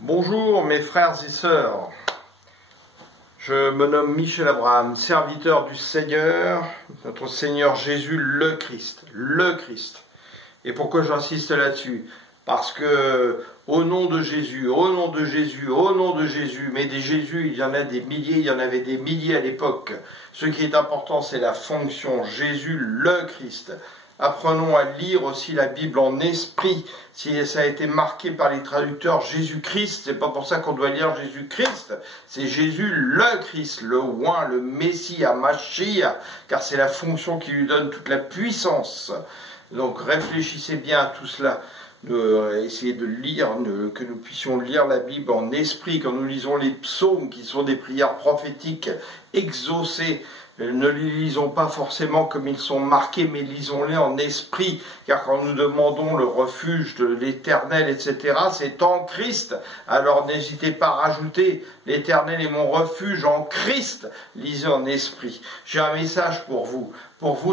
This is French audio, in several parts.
Bonjour mes frères et sœurs, je me nomme Michel Abraham, serviteur du Seigneur, notre Seigneur Jésus le Christ, le Christ. Et pourquoi j'insiste là-dessus? Parce que au nom de Jésus, au nom de Jésus, au nom de Jésus, mais des Jésus, il y en a des milliers, il y en avait des milliers à l'époque. Ce qui est important, c'est la fonction Jésus le Christ. Apprenons à lire aussi la Bible en esprit. Si ça a été marqué par les traducteurs Jésus-Christ, c'est pas pour ça qu'on doit lire Jésus-Christ. C'est Jésus le Christ, le Oint, le Messie, Mashiach, car c'est la fonction qui lui donne toute la puissance. Donc réfléchissez bien à tout cela. Essayez de lire, que nous puissions lire la Bible en esprit, quand nous lisons les psaumes, qui sont des prières prophétiques exaucées. Ne les lisons pas forcément comme ils sont marqués, mais lisons-les en esprit, car quand nous demandons le refuge de l'Éternel, etc., c'est en Christ. Alors n'hésitez pas à rajouter « L'Éternel est mon refuge en Christ », lisez en esprit. J'ai un message pour vous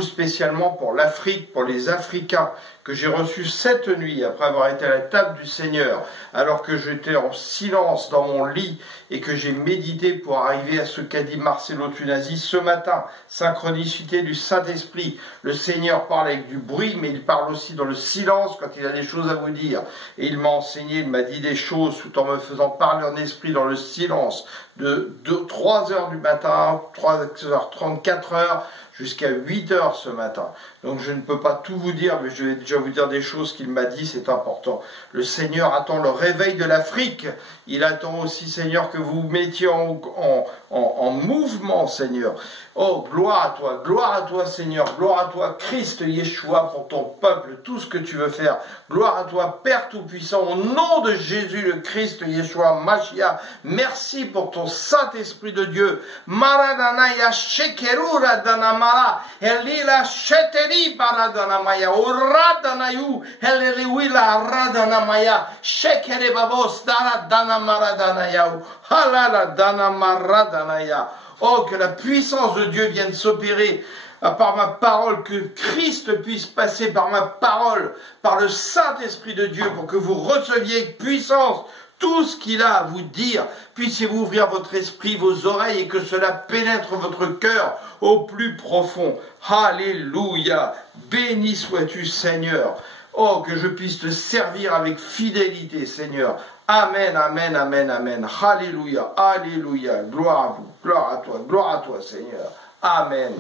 spécialement pour l'Afrique, pour les Africains, que j'ai reçu cette nuit, après avoir été à la table du Seigneur, alors que j'étais en silence dans mon lit, et que j'ai médité pour arriver à ce qu'a dit Marcelo Tunasi ce matin. Synchronicité du Saint-Esprit. Le Seigneur parle avec du bruit, mais il parle aussi dans le silence quand il a des choses à vous dire. Et il m'a enseigné, il m'a dit des choses tout en me faisant parler en esprit dans le silence de 3 heures du matin, 3h30, 4h, jusqu'à 8h ce matin. Donc je ne peux pas tout vous dire, mais je vais déjà vous dire des choses qu'il m'a dit, c'est important. Le Seigneur attend le réveil de l'Afrique. Il attend aussi, Seigneur, que vous mettiez en mouvement, Seigneur. Oh, gloire à toi, Seigneur, gloire à toi, Christ, Yeshua, pour ton peuple, tout ce que tu veux faire. Gloire à toi, Père Tout-Puissant, au nom de Jésus, le Christ, Yeshua, Mashiach. Merci pour ton Saint-Esprit de Dieu. Maradanaya shekerura danamara, elila sheteri baradanamaya, uradanayu, eliliwila radanamaya, shekere babos daradanamaradanayahu, halala danamaradanaya. Oh, que la puissance de Dieu vienne s'opérer par ma parole, que Christ puisse passer par ma parole, par le Saint-Esprit de Dieu, pour que vous receviez avec puissance tout ce qu'il a à vous dire. Puissiez-vous ouvrir votre esprit, vos oreilles, et que cela pénètre votre cœur au plus profond. Alléluia. Béni sois-tu, Seigneur. Oh, que je puisse te servir avec fidélité, Seigneur. Amen, amen, amen, amen. Alléluia, alléluia. Gloire à vous, gloire à toi, Seigneur. Amen.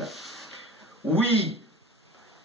Oui,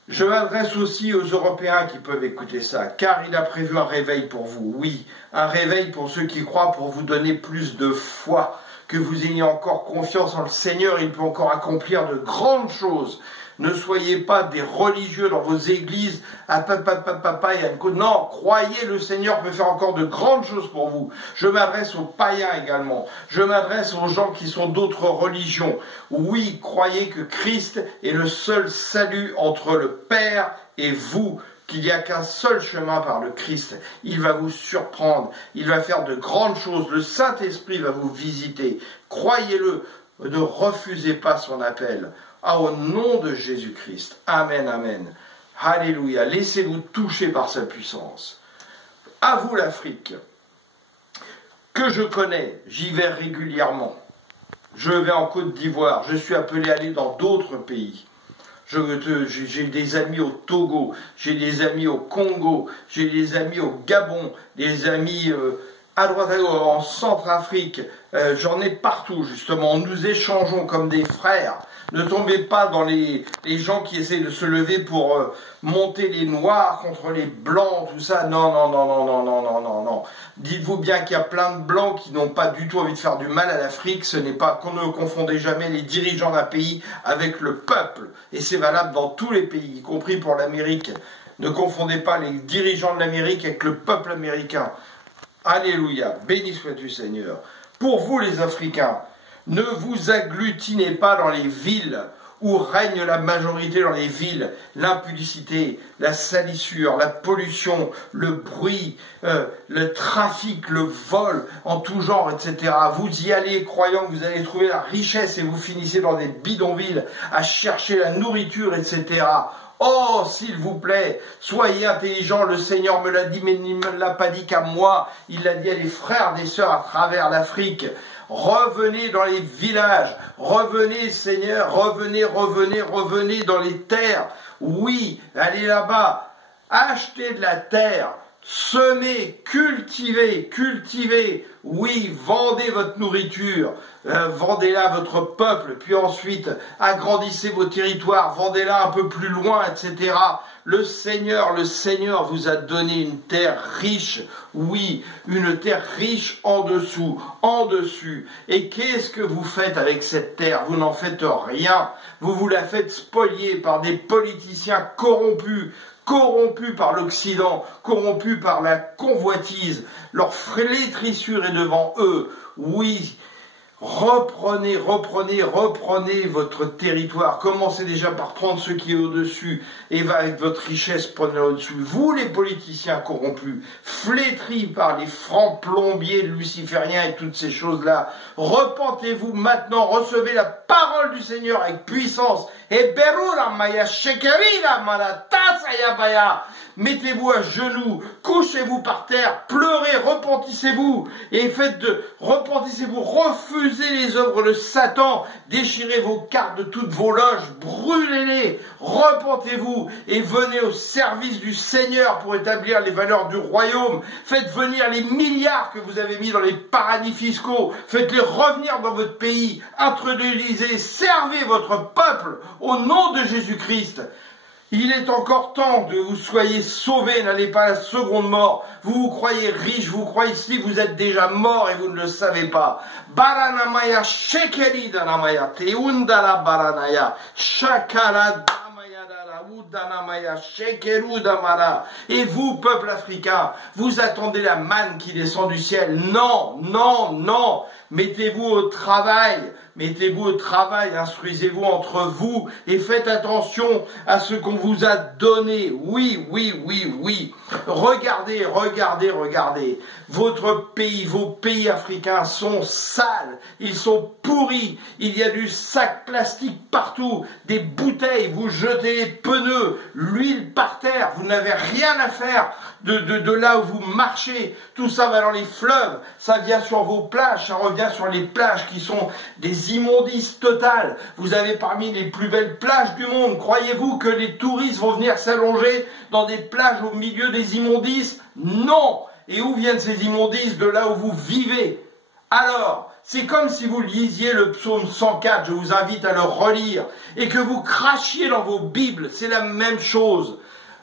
je m'adresse aussi aux Européens qui peuvent écouter ça, car il a prévu un réveil pour vous. Oui, un réveil pour ceux qui croient, pour vous donner plus de foi, que vous ayez encore confiance en le Seigneur. Il peut encore accomplir de grandes choses. Ne soyez pas des religieux dans vos églises. Non, croyez, le Seigneur peut faire encore de grandes choses pour vous. Je m'adresse aux païens également. Je m'adresse aux gens qui sont d'autres religions. Oui, croyez que Christ est le seul salut entre le Père et vous, qu'il n'y a qu'un seul chemin par le Christ. Il va vous surprendre. Il va faire de grandes choses. Le Saint-Esprit va vous visiter. Croyez-le. Ne refusez pas son appel. Ah, au nom de Jésus-Christ. Amen, amen. Alléluia. Laissez-vous toucher par sa puissance. À vous l'Afrique, que je connais, j'y vais régulièrement. Je vais en Côte d'Ivoire. Je suis appelé à aller dans d'autres pays. J'ai des amis au Togo, j'ai des amis au Congo, j'ai des amis au Gabon, des amis à droite à gauche, en Centrafrique. J'en ai partout, justement. Nous échangeons comme des frères. Ne tombez pas dans les gens qui essaient de se lever pour monter les noirs contre les blancs, tout ça. Non, non, non, non, non, non, non, non, non. Dites-vous bien qu'il y a plein de blancs qui n'ont pas du tout envie de faire du mal à l'Afrique. Ce n'est pas qu'on ne confondait jamais les dirigeants d'un pays avec le peuple. Et c'est valable dans tous les pays, y compris pour l'Amérique. Ne confondez pas les dirigeants de l'Amérique avec le peuple américain. Alléluia. Béni sois-tu, Seigneur. Pour vous, les Africains, ne vous agglutinez pas dans les villes où règne la majorité dans les villes, l'impudicité, la salissure, la pollution, le bruit, le trafic, le vol en tout genre, etc. Vous y allez croyant que vous allez trouver la richesse et vous finissez dans des bidonvilles à chercher la nourriture, etc. Oh, s'il vous plaît, soyez intelligents, le Seigneur me l'a dit, mais il ne me l'a pas dit qu'à moi, il l'a dit à des frères, des sœurs à travers l'Afrique. Revenez dans les villages, revenez Seigneur, revenez, revenez, revenez dans les terres. Oui, allez là-bas, achetez de la terre, semez, cultivez, cultivez. Oui, vendez votre nourriture, vendez-la à votre peuple, puis ensuite agrandissez vos territoires, vendez-la un peu plus loin, etc. Le Seigneur vous a donné une terre riche, oui, une terre riche en dessous, en dessus. Et qu'est-ce que vous faites avec cette terre? Vous n'en faites rien. Vous la faites spolier par des politiciens corrompus, corrompus par l'Occident, corrompus par la convoitise. Leur flétrissure est devant eux. Oui, reprenez, reprenez, reprenez votre territoire. Commencez déjà par prendre ce qui est au-dessus et avec votre richesse, prenez au-dessus. Vous, les politiciens corrompus, flétris par les francs plombiers lucifériens et toutes ces choses-là, repentez-vous maintenant, recevez la parole du Seigneur avec puissance. Et berura maya shekerida malatasa yabaya. Mettez-vous à genoux, couchez-vous par terre, pleurez, repentissez-vous et repentissez-vous, refusez les œuvres de Satan, déchirez vos cartes de toutes vos loges, brûlez-les, repentez-vous et venez au service du Seigneur pour établir les valeurs du royaume. Faites venir les milliards que vous avez mis dans les paradis fiscaux, faites-les revenir dans votre pays, introduisez, servez votre peuple au nom de Jésus-Christ. Il est encore temps que vous soyez sauvés, n'allez pas à la seconde mort. Vous vous croyez riche, vous croyez si vous êtes déjà mort et vous ne le savez pas. Baranamaya shekeri danamaya teundala baranaya shakala damaya dala udanamaya shekeru damara. Et vous, peuple africain, vous attendez la manne qui descend du ciel. Non, non, non. Mettez-vous au travail. Mettez-vous au travail, instruisez-vous entre vous et faites attention à ce qu'on vous a donné. Oui, oui, oui, oui. Regardez, regardez, regardez. Votre pays, vos pays africains sont sales, ils sont pourris. Il y a du sac plastique partout, des bouteilles, vous jetez les pneus, l'huile par terre. Vous n'avez rien à faire de là où vous marchez. Tout ça va dans les fleuves, ça vient sur vos plages, ça revient sur les plages qui sont des immondices totales. Vous avez parmi les plus belles plages du monde. Croyez-vous que les touristes vont venir s'allonger dans des plages au milieu des immondices? Non. Et où viennent ces immondices? De là où vous vivez. Alors, c'est comme si vous lisiez le psaume 104, je vous invite à le relire, et que vous crachiez dans vos Bibles, c'est la même chose.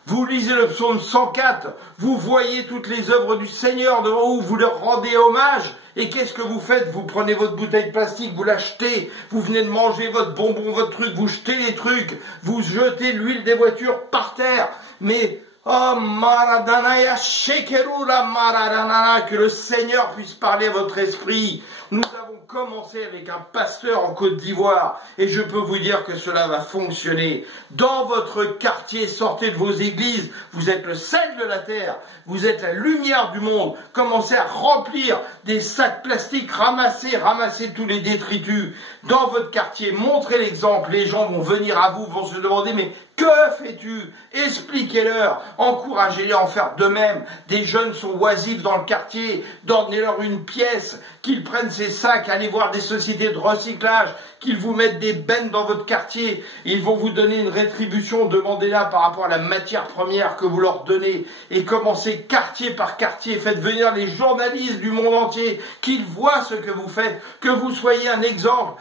Vous lisez le psaume 104, vous voyez toutes les œuvres du Seigneur devant vous, vous leur rendez hommage, et qu'est-ce que vous faites? Vous prenez votre bouteille de plastique, vous l'achetez, vous venez de manger votre bonbon, votre truc, vous jetez les trucs, vous jetez l'huile des voitures par terre, mais... Oh, Maradanaya, Shekerula Maradanana, que le Seigneur puisse parler à votre esprit. Nous avons commencé avec un pasteur en Côte d'Ivoire et je peux vous dire que cela va fonctionner. Dans votre quartier, sortez de vos églises, vous êtes le sel de la terre, vous êtes la lumière du monde. Commencez à remplir des sacs plastiques, ramassez tous les détritus. Dans votre quartier, montrez l'exemple, les gens vont venir à vous, vont se demander mais que fais-tu? Expliquez-leur, encouragez-les à en faire de même. Des jeunes sont oisifs dans le quartier, donnez-leur une pièce, qu'ils prennent ces sacs, allez voir des sociétés de recyclage, qu'ils vous mettent des bennes dans votre quartier, ils vont vous donner une rétribution, demandez-la par rapport à la matière première que vous leur donnez, et commencez quartier par quartier, faites venir les journalistes du monde entier, qu'ils voient ce que vous faites, que vous soyez un exemple.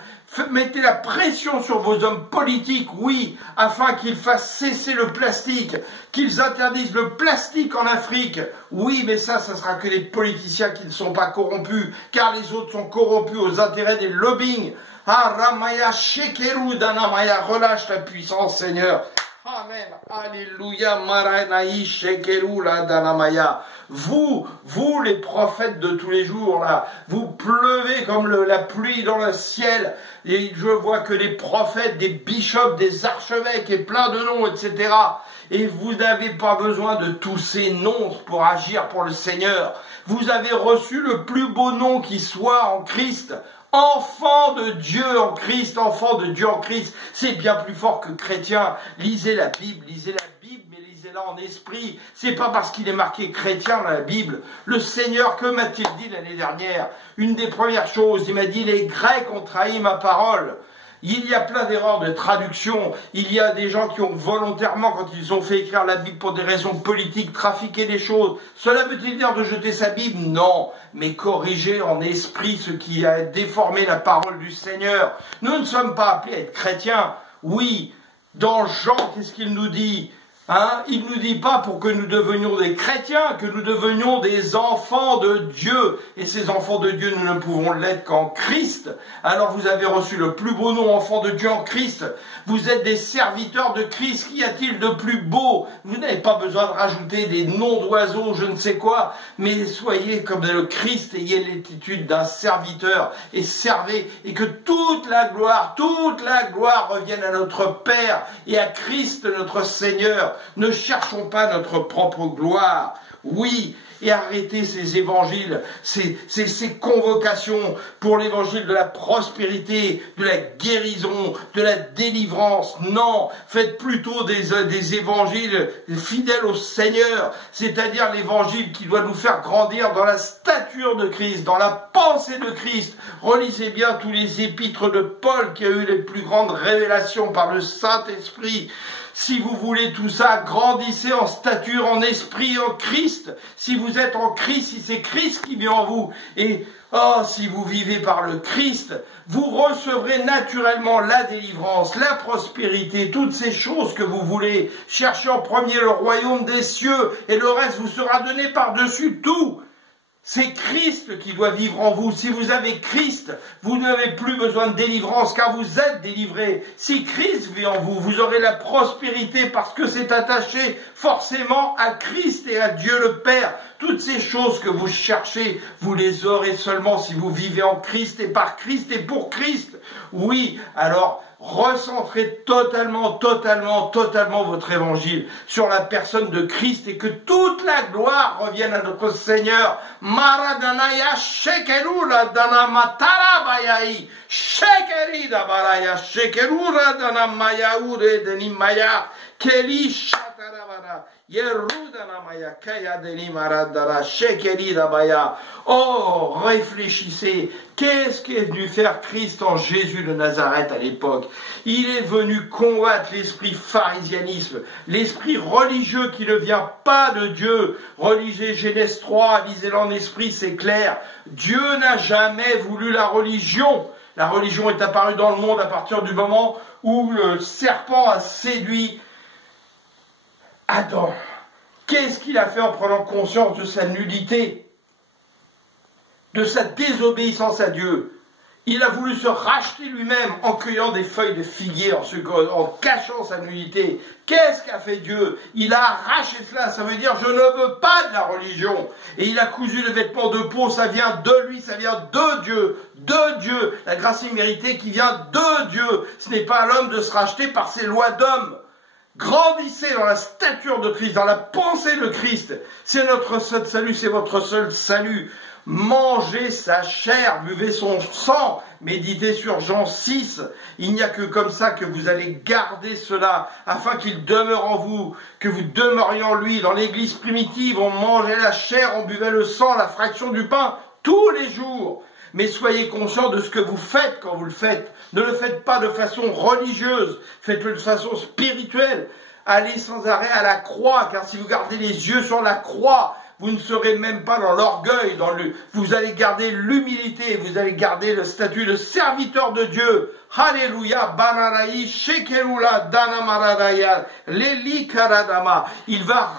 Mettez la pression sur vos hommes politiques, oui, afin qu'ils fassent cesser le plastique, qu'ils interdisent le plastique en Afrique. Oui, mais ça sera que les politiciens qui ne sont pas corrompus, car les autres sont corrompus aux intérêts des lobbying. Ah, Ramaya Shekeru Danamaya, relâche la puissance, Seigneur. Amen. Alléluia. Maranaï Shekeru la Danamaya. Vous les prophètes de tous les jours, là, vous pleuvez comme la pluie dans le ciel. Et je vois que des prophètes, des bishops, des archevêques et plein de noms, etc. Et vous n'avez pas besoin de tous ces noms pour agir pour le Seigneur. Vous avez reçu le plus beau nom qui soit en Christ. Enfant de Dieu en Christ, enfant de Dieu en Christ, c'est bien plus fort que chrétien. Lisez la Bible, mais lisez-la en esprit. C'est pas parce qu'il est marqué chrétien dans la Bible. Le Seigneur, que m'a-t-il dit l'année dernière? Une des premières choses, il m'a dit, les Grecs ont trahi ma parole. Il y a plein d'erreurs de traduction. Il y a des gens qui ont volontairement, quand ils ont fait écrire la Bible pour des raisons politiques, trafiqué des choses. Cela veut-il dire de jeter sa Bible? Non, mais corriger en esprit ce qui a déformé la parole du Seigneur. Nous ne sommes pas appelés à être chrétiens. Oui, dans Jean, qu'est-ce qu'il nous dit? Il ne nous dit pas pour que nous devenions des chrétiens, que nous devenions des enfants de Dieu. Et ces enfants de Dieu, nous ne pouvons l'être qu'en Christ. Alors vous avez reçu le plus beau nom, enfant de Dieu en Christ. Vous êtes des serviteurs de Christ. Qu'y a-t-il de plus beau? Vous n'avez pas besoin de rajouter des noms d'oiseaux, je ne sais quoi. Mais soyez comme le Christ, ayez l'attitude d'un serviteur et servez. Et que toute la gloire revienne à notre Père et à Christ notre Seigneur. Ne cherchons pas notre propre gloire. Oui, et arrêtez ces évangiles, ces convocations pour l'évangile de la prospérité, de la guérison, de la délivrance. Non, faites plutôt des évangiles fidèles au Seigneur, c'est-à-dire l'évangile qui doit nous faire grandir dans la stature de Christ, dans la pensée de Christ. Relisez bien tous les épîtres de Paul qui a eu les plus grandes révélations par le Saint-Esprit. Si vous voulez tout ça, grandissez en stature, en esprit, en Christ. Si vous êtes en Christ, si c'est Christ qui vit en vous, et si vous vivez par le Christ, vous recevrez naturellement la délivrance, la prospérité, toutes ces choses que vous voulez. Cherchez en premier le royaume des cieux, et le reste vous sera donné par-dessus tout. C'est Christ qui doit vivre en vous. Si vous avez Christ, vous n'avez plus besoin de délivrance car vous êtes délivrés. Si Christ vit en vous, vous aurez la prospérité parce que c'est attaché forcément à Christ et à Dieu le Père. Toutes ces choses que vous cherchez, vous les aurez seulement si vous vivez en Christ et par Christ et pour Christ. Oui, alors recentrez totalement votre évangile sur la personne de Christ et que toute la gloire revienne à notre Seigneur. Maradanaya shekerura dana matara bayai shekerida baraya shekerura dana maya ure deni maya keli shatarabara yerudana maya kaya deni maradara shekerida baya. Oh, réfléchissez. Qu'est-ce qu'est venu faire Christ en Jésus de Nazareth à l'époque? Il est venu combattre l'esprit pharisianisme, l'esprit religieux qui ne vient pas de Dieu. Relisez Genèse 3, lisez-le en esprit, c'est clair. Dieu n'a jamais voulu la religion. La religion est apparue dans le monde à partir du moment où le serpent a séduit Adam. Qu'est-ce qu'il a fait en prenant conscience de sa nudité, de sa désobéissance à Dieu? Il a voulu se racheter lui-même en cueillant des feuilles de figuier, en cachant sa nudité. Qu'est-ce qu'a fait Dieu? Il a arraché cela, ça veut dire je ne veux pas de la religion. Et il a cousu le vêtement de peau, ça vient de lui, ça vient de Dieu. De Dieu, la grâce imméritée qui vient de Dieu. Ce n'est pas à l'homme de se racheter par ses lois d'homme. Grandissez dans la stature de Christ, dans la pensée de Christ. C'est notre seul salut, c'est votre seul salut. Mangez sa chair, buvez son sang, méditez sur Jean 6. Il n'y a que comme ça que vous allez garder cela, afin qu'il demeure en vous, que vous demeuriez en lui. Dans l'église primitive, on mangeait la chair, on buvait le sang, la fraction du pain, tous les jours. Mais soyez conscients de ce que vous faites quand vous le faites. Ne le faites pas de façon religieuse, faites-le de façon spirituelle. Allez sans arrêt à la croix, car si vous gardez les yeux sur la croix, vous ne serez même pas dans l'orgueil, vous allez garder l'humilité, vous allez garder le statut de serviteur de Dieu. Alléluia, banaraï, shekerula, danamaradaya, leli karadama. Il va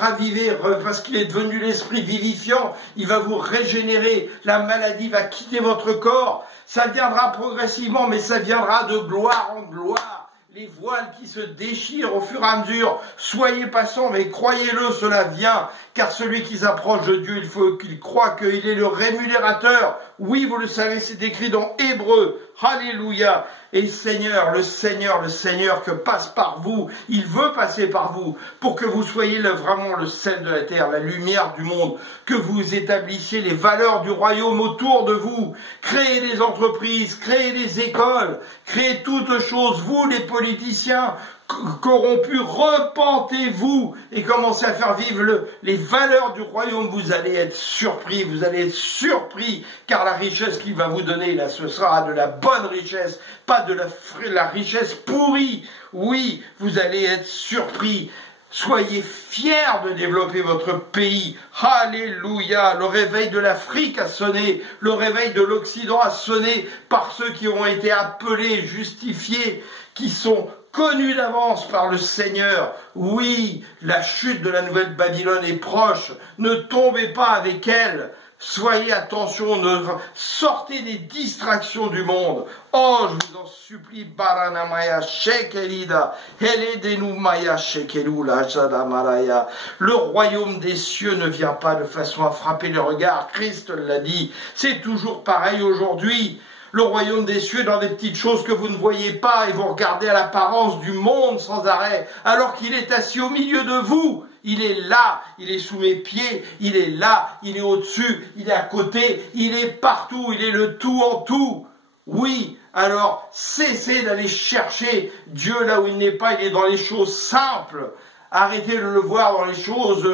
raviver, parce qu'il est devenu l'esprit vivifiant, il va vous régénérer, la maladie va quitter votre corps. Ça viendra progressivement, mais ça viendra de gloire en gloire. Les voiles qui se déchirent au fur et à mesure, soyez patients, mais croyez-le, cela vient. car celui qui s'approche de Dieu, il faut qu'il croie qu'il est le rémunérateur. Oui, vous le savez, c'est écrit dans Hébreux. Alléluia. Et Seigneur, le Seigneur que passe par vous, il veut passer par vous pour que vous soyez vraiment le sel de la terre, la lumière du monde, que vous établissiez les valeurs du royaume autour de vous, créez des entreprises, créez des écoles, créez toutes choses, vous les politiciens corrompus, repentez-vous et commencez à faire vivre les valeurs du royaume. Vous allez être surpris, car la richesse qu'il va vous donner, là, ce sera de la bonne richesse, pas de la richesse pourrie. Oui, vous allez être surpris. Soyez fiers de développer votre pays. Alléluia. Le réveil de l'Afrique a sonné. Le réveil de l'Occident a sonné par ceux qui ont été appelés, justifiés, qui sont connus d'avance par le Seigneur. Oui, la chute de la nouvelle Babylone est proche. Ne tombez pas avec elle. Soyez attention, sortez des distractions du monde. Oh, je vous en supplie, Baranamaya Shekelida, Eledenumaya Shekelula Jadamaraya. Le royaume des cieux ne vient pas de façon à frapper le regard. Christ l'a dit. C'est toujours pareil aujourd'hui. Le royaume des cieux dans des petites choses que vous ne voyez pas et vous regardez à l'apparence du monde sans arrêt, alors qu'il est assis au milieu de vous. Il est là, il est sous mes pieds, il est là, il est au-dessus, il est à côté, il est partout, il est le tout en tout. Oui, alors cessez d'aller chercher Dieu là où il n'est pas, il est dans les choses simples. Arrêtez de le voir dans les choses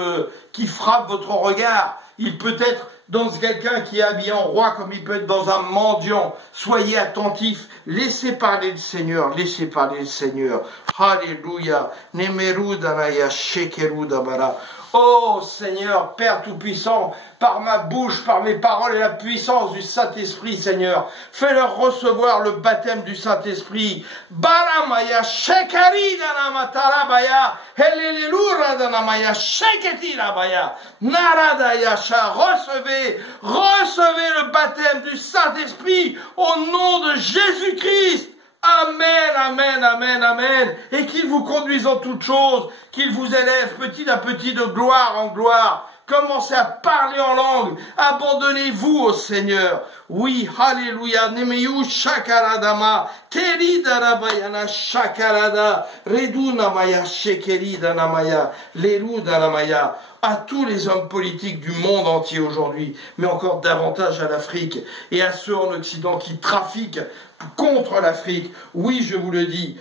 qui frappent votre regard. Il peut être dans quelqu'un qui est habillé en roi comme il peut être dans un mendiant. Soyez attentifs. Laissez parler le Seigneur. Laissez parler le Seigneur. Alléluia. Nemerudanaya shekerudabara. Oh Seigneur, Père Tout-Puissant, par ma bouche, par mes paroles et la puissance du Saint-Esprit, Seigneur, fais-leur recevoir le baptême du Saint-Esprit. Baramaya shekaridanamatarabaya, heleleluradamaya sheketirabaya, naradayasha, recevez le baptême du Saint-Esprit au nom de Jésus-Christ. Amen, amen, amen, amen. Et qu'il vous conduise en toutes choses, qu'il vous élève petit à petit de gloire en gloire. Commencez à parler en langue. Abandonnez-vous au Seigneur. Oui, alléluia. Nemeyu shakaradama. Teridarabayana shakarada. Redunamaya shekeridanamaya. Lerudanamaya. À tous les hommes politiques du monde entier aujourd'hui, mais encore davantage à l'Afrique et à ceux en Occident qui trafiquent contre l'Afrique. Oui, je vous le dis,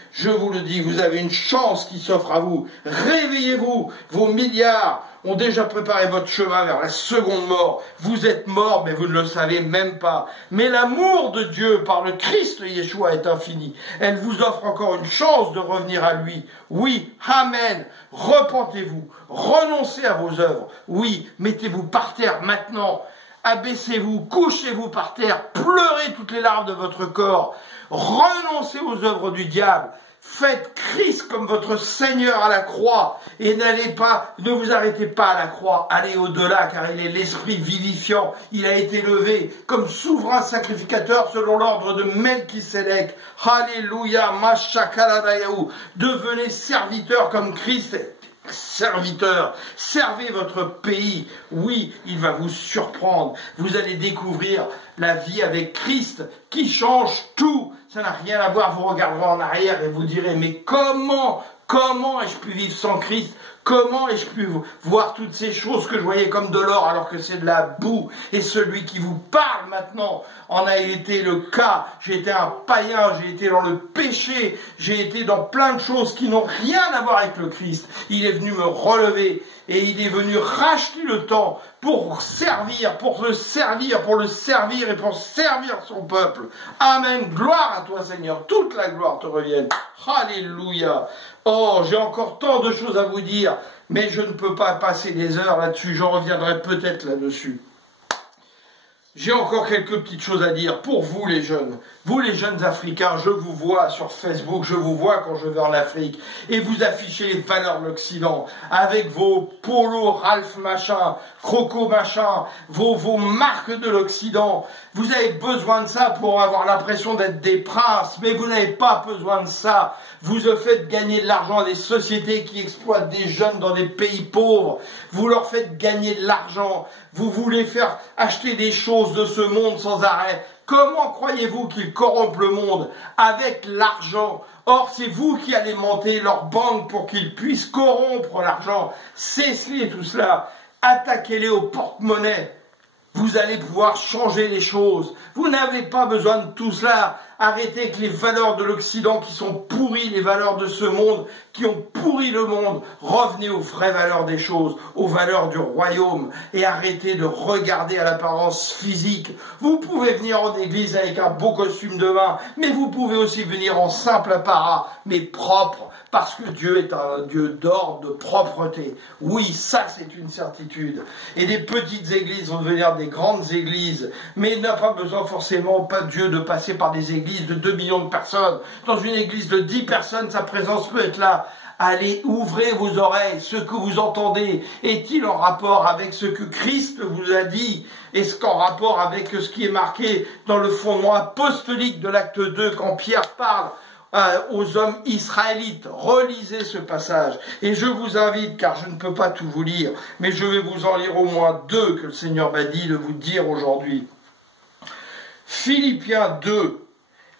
vous avez une chance qui s'offre à vous. Réveillez-vous, vos milliards ont déjà préparé votre chemin vers la seconde mort. Vous êtes morts, mais vous ne le savez même pas. Mais l'amour de Dieu par le Christ Yeshua est infini. Elle vous offre encore une chance de revenir à lui. Oui, amen. Repentez-vous, renoncez à vos œuvres. Oui, mettez-vous par terre maintenant. Abaissez-vous, couchez-vous par terre, pleurez toutes les larmes de votre corps, renoncez aux œuvres du diable, faites Christ comme votre Seigneur à la croix et ne vous arrêtez pas à la croix, allez au-delà car il est l'esprit vivifiant, il a été levé comme souverain sacrificateur selon l'ordre de Melchisédek. Alléluia, Mashakaladayahou, devenez serviteur comme Christ. Serviteurs, servez votre pays. Oui, il va vous surprendre. Vous allez découvrir la vie avec Christ qui change tout. Ça n'a rien à voir. Vous regarderez en arrière et vous direz, mais comment ai-je pu vivre sans Christ? Comment ai-je pu voir toutes ces choses que je voyais comme de l'or alors que c'est de la boue? Et celui qui vous parle maintenant en a été le cas. J'ai été un païen, j'ai été dans le péché, j'ai été dans plein de choses qui n'ont rien à voir avec le Christ. Il est venu me relever et il est venu racheter le temps pour le servir et pour servir son peuple. Amen. Gloire à toi, Seigneur. Toute la gloire te revienne. Alléluia. Oh, j'ai encore tant de choses à vous dire, mais je ne peux pas passer des heures là-dessus. J'en reviendrai peut-être là-dessus. j'ai encore quelques petites choses à dire pour vous les jeunes Africains. Je vous vois sur Facebook, je vous vois quand je vais en Afrique et vous affichez les valeurs de l'Occident avec vos polos Ralph machin, Croco machin, vos marques de l'Occident. Vous avez besoin de ça pour avoir l'impression d'être des princes, mais vous n'avez pas besoin de ça. Vous faites gagner de l'argent à des sociétés qui exploitent des jeunes dans des pays pauvres. Vous leur faites gagner de l'argent. Vous voulez faire acheter des choses de ce monde sans arrêt. Comment croyez-vous qu'ils corrompent le monde? Avec l'argent. Or, c'est vous qui alimentez leur banque pour qu'ils puissent corrompre l'argent. Cessez tout cela. Attaquez-les au porte-monnaie. Vous allez pouvoir changer les choses. Vous n'avez pas besoin de tout cela. Arrêtez avec les valeurs de l'Occident qui sont pourries, les valeurs de ce monde qui ont pourri le monde. Revenez aux vraies valeurs des choses, aux valeurs du royaume et arrêtez de regarder à l'apparence physique. Vous pouvez venir en église avec un beau costume de bain, mais vous pouvez aussi venir en simple apparat, mais propre, parce que Dieu est un Dieu d'ordre, de propreté. Oui, ça c'est une certitude. Et des petites églises vont devenir des grandes églises, mais il n'a pas besoin forcément, pas Dieu, de passer par des églises de 2 millions de personnes. Dans une église de 10 personnes, sa présence peut être là. Allez, ouvrez vos oreilles. Ce que vous entendez est-il en rapport avec ce que Christ vous a dit? Est-ce qu'en rapport avec ce qui est marqué dans le fondement apostolique de l'acte 2 quand Pierre parle aux hommes israélites? Relisez ce passage. Et je vous invite, car je ne peux pas tout vous lire, mais je vais vous en lire au moins 2 que le Seigneur m'a dit de vous dire aujourd'hui. Philippiens 2.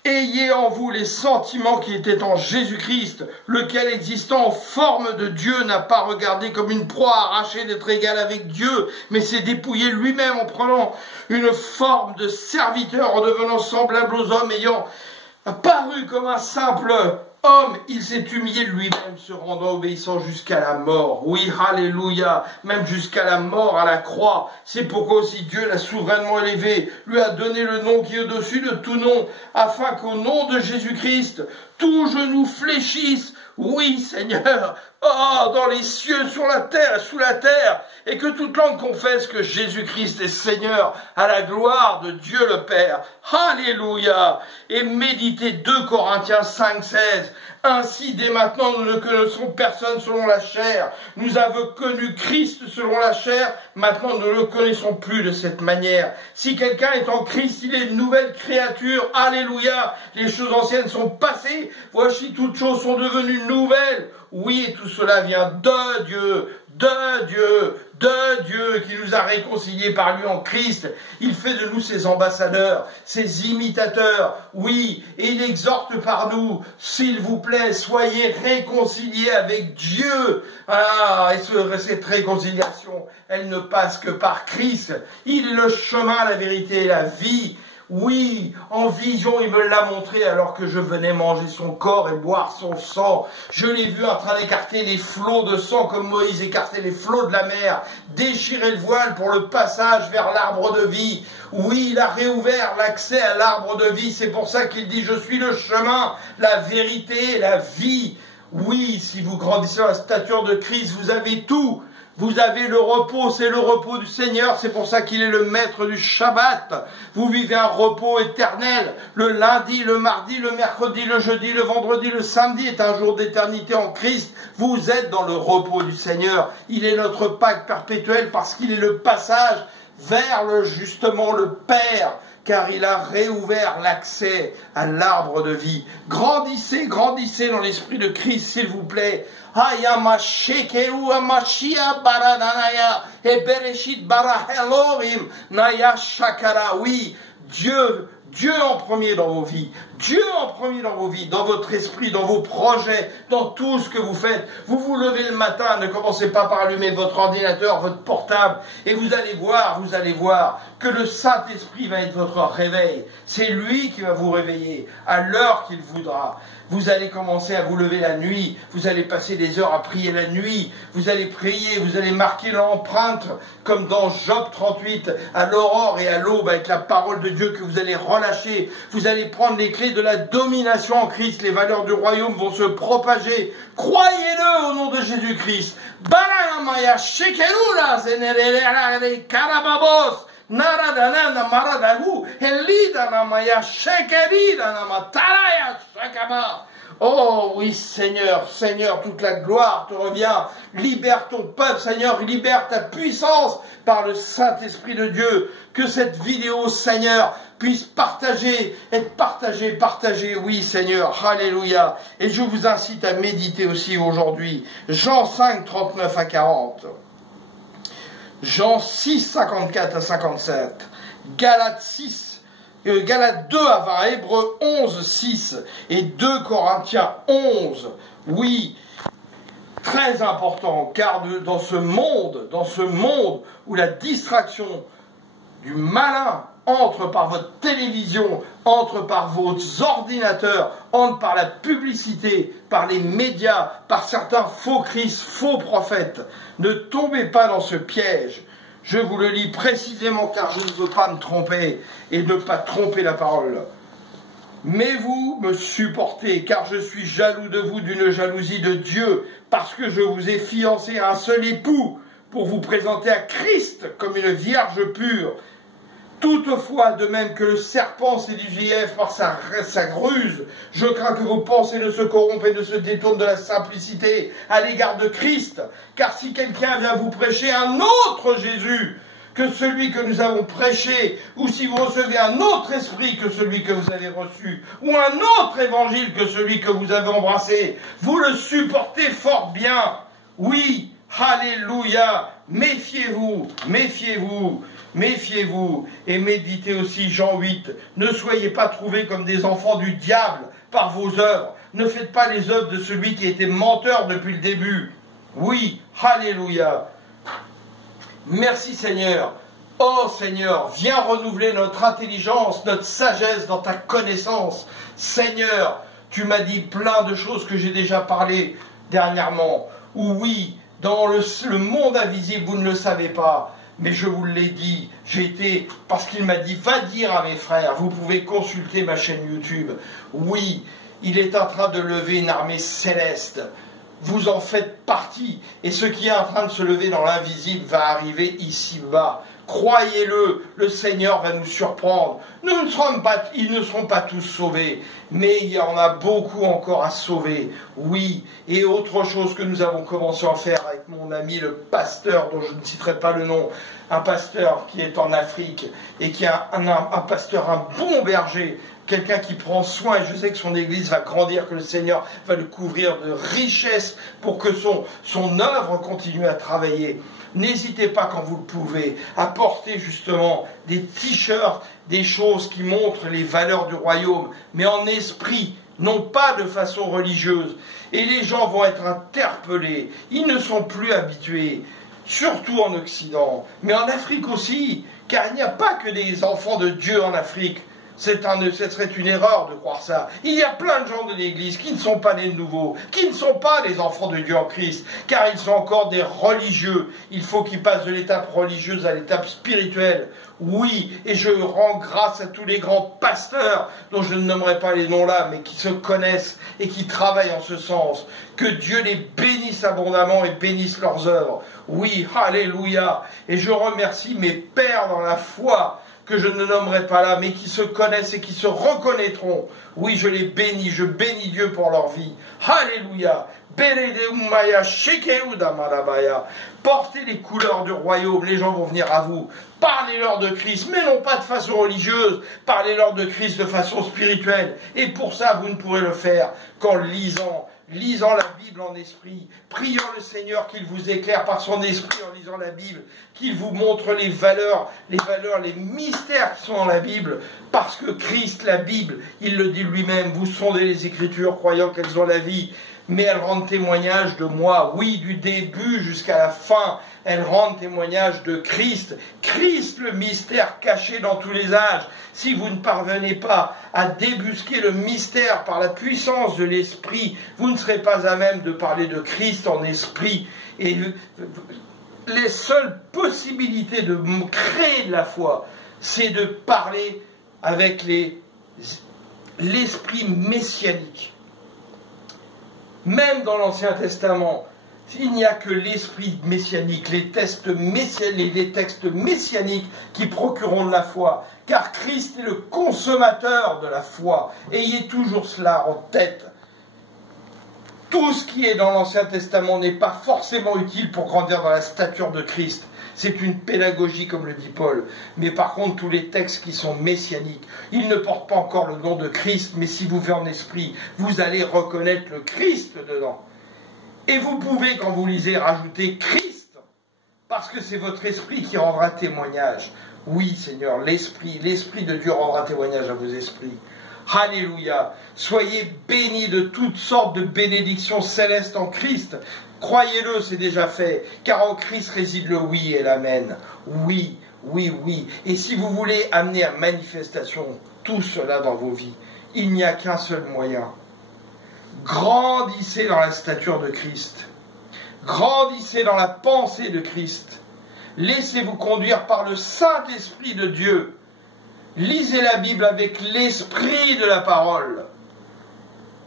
Ayez en vous les sentiments qui étaient en Jésus-Christ, lequel, existant en forme de Dieu, n'a pas regardé comme une proie arrachée d'être égal avec Dieu, mais s'est dépouillé lui-même en prenant une forme de serviteur, en devenant semblable aux hommes, ayant paru comme un simple homme, il s'est humilié lui-même, se rendant obéissant jusqu'à la mort. Oui, alléluia, même jusqu'à la mort à la croix. C'est pourquoi aussi Dieu l'a souverainement élevé, lui a donné le nom qui est au-dessus de tout nom, afin qu'au nom de Jésus-Christ, tout genou fléchisse. Oui, Seigneur, dans les cieux, sur la terre, sous la terre, et que toute langue confesse que Jésus-Christ est Seigneur, à la gloire de Dieu le Père. Alléluia. Et méditez 2 Corinthiens 5, 16. Ainsi, dès maintenant, nous ne connaissons personne selon la chair. Nous avons connu Christ selon la chair. Maintenant, nous ne le connaissons plus de cette manière. Si quelqu'un est en Christ, il est une nouvelle créature. Alléluia. Les choses anciennes sont passées. Voici, toutes choses sont devenues nouvelles. Oui, et tout cela vient de Dieu, qui nous a réconciliés par lui en Christ. Il fait de nous ses ambassadeurs, ses imitateurs, oui, et il exhorte par nous, s'il vous plaît, soyez réconciliés avec Dieu. Et cette réconciliation, elle ne passe que par Christ. Il est le chemin, la vérité et la vie. Oui, en vision, il me l'a montré alors que je venais manger son corps et boire son sang. Je l'ai vu en train d'écarter les flots de sang comme Moïse écartait les flots de la mer, déchirer le voile pour le passage vers l'arbre de vie. Oui, il a réouvert l'accès à l'arbre de vie. C'est pour ça qu'il dit « Je suis le chemin, la vérité, la vie ». Oui, si vous grandissez à la stature de Christ, vous avez tout. Vous avez le repos, c'est le repos du Seigneur, c'est pour ça qu'il est le maître du Shabbat. Vous vivez un repos éternel. Le lundi, le mardi, le mercredi, le jeudi, le vendredi, le samedi est un jour d'éternité en Christ. Vous êtes dans le repos du Seigneur. Il est notre Pâque perpétuel parce qu'il est le passage vers justement le Père, car il a réouvert l'accès à l'arbre de vie. Grandissez, grandissez dans l'esprit de Christ, s'il vous plaît. Oui, Dieu en premier dans vos vies. Dieu en premier dans vos vies, dans votre esprit, dans vos projets, dans tout ce que vous faites. Vous vous levez le matin, ne commencez pas par allumer votre ordinateur, votre portable, et vous allez voir que le Saint-Esprit va être votre réveil. C'est lui qui va vous réveiller à l'heure qu'il voudra. Vous allez commencer à vous lever la nuit, vous allez passer des heures à prier la nuit, vous allez prier, vous allez marquer l'empreinte, comme dans Job 38, à l'aurore et à l'aube, avec la parole de Dieu que vous allez relâcher. Vous allez prendre les clés de la domination en Christ, les valeurs du royaume vont se propager. Croyez-le au nom de Jésus-Christ. Naradana maradahu, elida namaya shekerida namataraya shakama. Oh oui Seigneur, Seigneur, toute la gloire te revient. Libère ton peuple, Seigneur, libère ta puissance par le Saint-Esprit de Dieu. Que cette vidéo, Seigneur, puisse être partagée, oui Seigneur, alléluia. Et je vous incite à méditer aussi aujourd'hui. Jean 5, 39 à 40. Jean 6, 54 à 57. Galates 2 à 20, Hébreux 11, 6 et 2 Corinthiens 11. Oui, très important, car dans ce monde où la distraction du malin entre par votre télévision, entre par vos ordinateurs, entre par la publicité, par les médias, par certains faux Christ, faux prophètes, ne tombez pas dans ce piège. Je vous le lis précisément car je ne veux pas me tromper et ne pas tromper la parole. Mais vous me supportez car je suis jaloux de vous d'une jalousie de Dieu parce que je vous ai fiancé à un seul époux pour vous présenter à Christ comme une vierge pure. Toutefois, de même que le serpent séduit Ève par sa ruse, je crains que vos pensées ne se corrompent et ne se détournent de la simplicité à l'égard de Christ. Car si quelqu'un vient vous prêcher un autre Jésus que celui que nous avons prêché, ou si vous recevez un autre esprit que celui que vous avez reçu, ou un autre évangile que celui que vous avez embrassé, vous le supportez fort bien. Oui, alléluia, méfiez-vous, méfiez-vous. Méfiez-vous et méditez aussi Jean 8. Ne soyez pas trouvés comme des enfants du diable par vos œuvres. Ne faites pas les œuvres de celui qui était menteur depuis le début. Oui, alléluia. Merci Seigneur. Oh Seigneur, viens renouveler notre intelligence, notre sagesse dans ta connaissance. Seigneur, tu m'as dit plein de choses que j'ai déjà parlé dernièrement. Oui, dans le monde invisible, vous ne le savez pas. Mais je vous l'ai dit, parce qu'il m'a dit, va dire à mes frères, vous pouvez consulter ma chaîne YouTube. Oui, il est en train de lever une armée céleste. Vous en faites partie. Et ce qui est en train de se lever dans l'invisible va arriver ici-bas. Croyez-le, le Seigneur va nous surprendre. Ils ne seront pas tous sauvés, mais il y en a beaucoup encore à sauver. Oui, et autre chose que nous avons commencé à faire avec mon ami le pasteur, dont je ne citerai pas le nom, un pasteur qui est en Afrique et qui est un pasteur, un bon berger, quelqu'un qui prend soin, et je sais que son église va grandir, que le Seigneur va le couvrir de richesses pour que son œuvre continue à travailler. N'hésitez pas quand vous le pouvez à porter justement des t-shirts, des choses qui montrent les valeurs du royaume, mais en esprit, non pas de façon religieuse. Et les gens vont être interpellés, ils ne sont plus habitués, surtout en Occident, mais en Afrique aussi, car il n'y a pas que des enfants de Dieu en Afrique. Ce serait une erreur de croire ça. Il y a plein de gens de l'Église qui ne sont pas nés de nouveau, qui ne sont pas les enfants de Dieu en Christ, car ils sont encore des religieux. Il faut qu'ils passent de l'étape religieuse à l'étape spirituelle. Oui, et je rends grâce à tous les grands pasteurs, dont je ne nommerai pas les noms là, mais qui se connaissent et qui travaillent en ce sens. Que Dieu les bénisse abondamment et bénisse leurs œuvres. Oui, alléluia. Et je remercie mes pères dans la foi, que je ne nommerai pas là, mais qui se connaissent et qui se reconnaîtront. Oui, je les bénis, je bénis Dieu pour leur vie. Alléluia. Portez les couleurs du royaume, les gens vont venir à vous. Parlez-leur de Christ, mais non pas de façon religieuse. Parlez-leur de Christ de façon spirituelle. Et pour ça, vous ne pourrez le faire qu'en lisant la Bible en esprit, priant le Seigneur qu'il vous éclaire par son esprit en lisant la Bible, qu'il vous montre les valeurs, les mystères qui sont dans la Bible, parce que Christ, la Bible, il le dit lui-même, vous sondez les Écritures croyant qu'elles ont la vie, mais elles rendent témoignage de moi, oui, du début jusqu'à la fin, elles rendent témoignage de Christ. Christ, le mystère caché dans tous les âges. Si vous ne parvenez pas à débusquer le mystère par la puissance de l'esprit, vous ne serez pas à même de parler de Christ en esprit. Et les seules possibilités de créer de la foi, c'est de parler avec l'esprit messianique. Même dans l'Ancien Testament, Il n'y a que l'esprit messianique, les textes messianiques qui procureront de la foi, car Christ est le consommateur de la foi. Ayez toujours cela en tête. Tout ce qui est dans l'Ancien Testament n'est pas forcément utile pour grandir dans la stature de Christ. C'est une pédagogie, comme le dit Paul. Mais par contre, tous les textes qui sont messianiques, ils ne portent pas encore le nom de Christ, mais si vous faites en esprit, vous allez reconnaître le Christ dedans. Et vous pouvez, quand vous lisez, rajouter Christ, parce que c'est votre esprit qui rendra témoignage. Oui, Seigneur, l'esprit de Dieu rendra témoignage à vos esprits. Alléluia. Soyez bénis de toutes sortes de bénédictions célestes en Christ. Croyez-le, c'est déjà fait, car en Christ réside le oui et l'amen. Oui, oui, oui. Et si vous voulez amener à manifestation tout cela dans vos vies, il n'y a qu'un seul moyen. Grandissez dans la stature de Christ. Grandissez dans la pensée de Christ. Laissez-vous conduire par le Saint-Esprit de Dieu. Lisez la Bible avec l'esprit de la parole.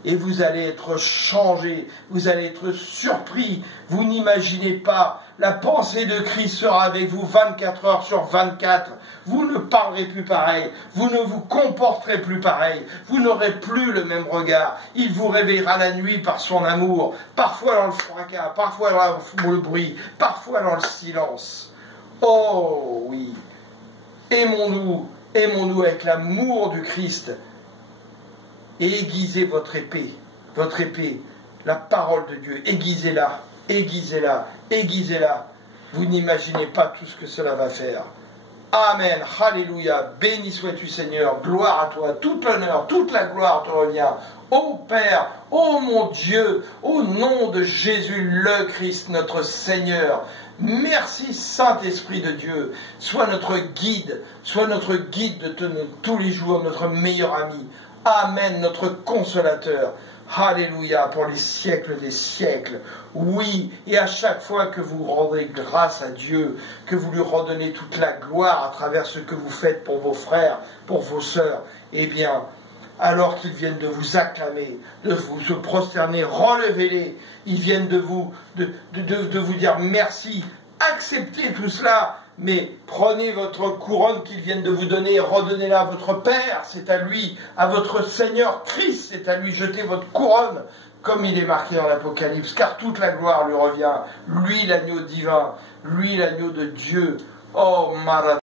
Et vous allez être changé, vous allez être surpris. Vous n'imaginez pas, la pensée de Christ sera avec vous 24 heures sur 24. Vous ne parlerez plus pareil, vous ne vous comporterez plus pareil, vous n'aurez plus le même regard. Il vous réveillera la nuit par son amour, parfois dans le fracas, parfois dans le bruit, parfois dans le silence. Oh oui, aimons-nous avec l'amour du Christ. Et aiguisez votre épée, la parole de Dieu, aiguisez-la, aiguisez-la, aiguisez-la. Vous n'imaginez pas tout ce que cela va faire. Amen, alléluia, béni sois-tu Seigneur, gloire à toi, tout l'honneur, toute la gloire te revient. Ô Père, ô mon Dieu, au nom de Jésus le Christ, notre Seigneur. Merci Saint-Esprit de Dieu, sois notre guide de tous les jours, notre meilleur ami. Amen, notre consolateur. Alléluia, pour les siècles des siècles. Oui, et à chaque fois que vous rendez grâce à Dieu, que vous lui redonnez toute la gloire à travers ce que vous faites pour vos frères, pour vos sœurs, eh bien, alors qu'ils viennent de vous acclamer, de vous se prosterner, relevez-les. Ils viennent de vous dire merci. Acceptez tout cela. Mais prenez votre couronne qu'ils viennent de vous donner et redonnez-la à votre Père, c'est à lui, à votre Seigneur Christ, c'est à lui, jetez votre couronne, comme il est marqué dans l'Apocalypse, car toute la gloire lui revient, lui l'agneau divin, lui l'agneau de Dieu. Oh,